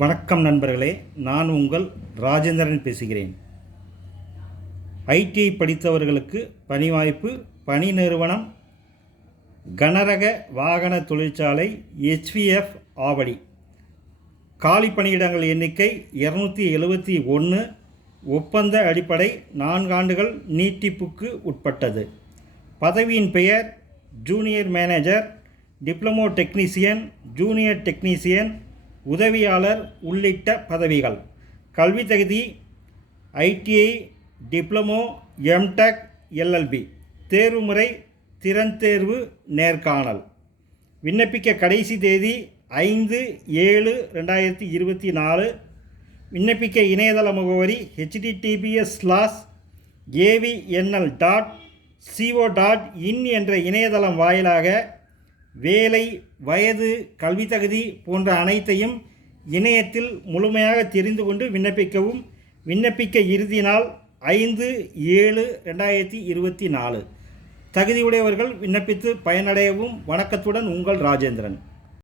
வணக்கம் நண்பர்களே, நான் உங்கள் ராஜேந்திரன் பேசுகிறேன். ஐடிஐ படித்தவர்களுக்கு பணி வாய்ப்பு. பணி நிறுவனம் கனரக வாகன தொழிற்சாலை HVF ஆவடி. காலி பணியிடங்கள் எண்ணிக்கை 271. ஒப்பந்த அடிப்படை 4 ஆண்டுகள் நீட்டிப்புக்கு உட்பட்டது. பதவியின் பெயர் junior manager, diploma technician, junior technician, உதவியாளர் உள்ளிட்ட பதவிகள். கல்வி தகுதி ITI, டிப்ளமோ, MTech, LLB. தேர்வு முறை திறன் தேர்வு, நேர்காணல். விண்ணப்பிக்க கடைசி தேதி 5/7/2024. விண்ணப்பிக்க இணையதள முகவரி https://avnl.co.in என்ற இணையதளம் வாயிலாக வேலை, வயது, கல்வி தகுதி போன்ற அனைத்தையும் இணையத்தில் முழுமையாக தெரிந்து கொண்டு விண்ணப்பிக்கவும். விண்ணப்பிக்க இறுதி நாள் 5/7/2024. தகுதியுடையவர்கள் விண்ணப்பித்து பயனடையவும். வணக்கத்துடன் உங்கள் ராஜேந்திரன்.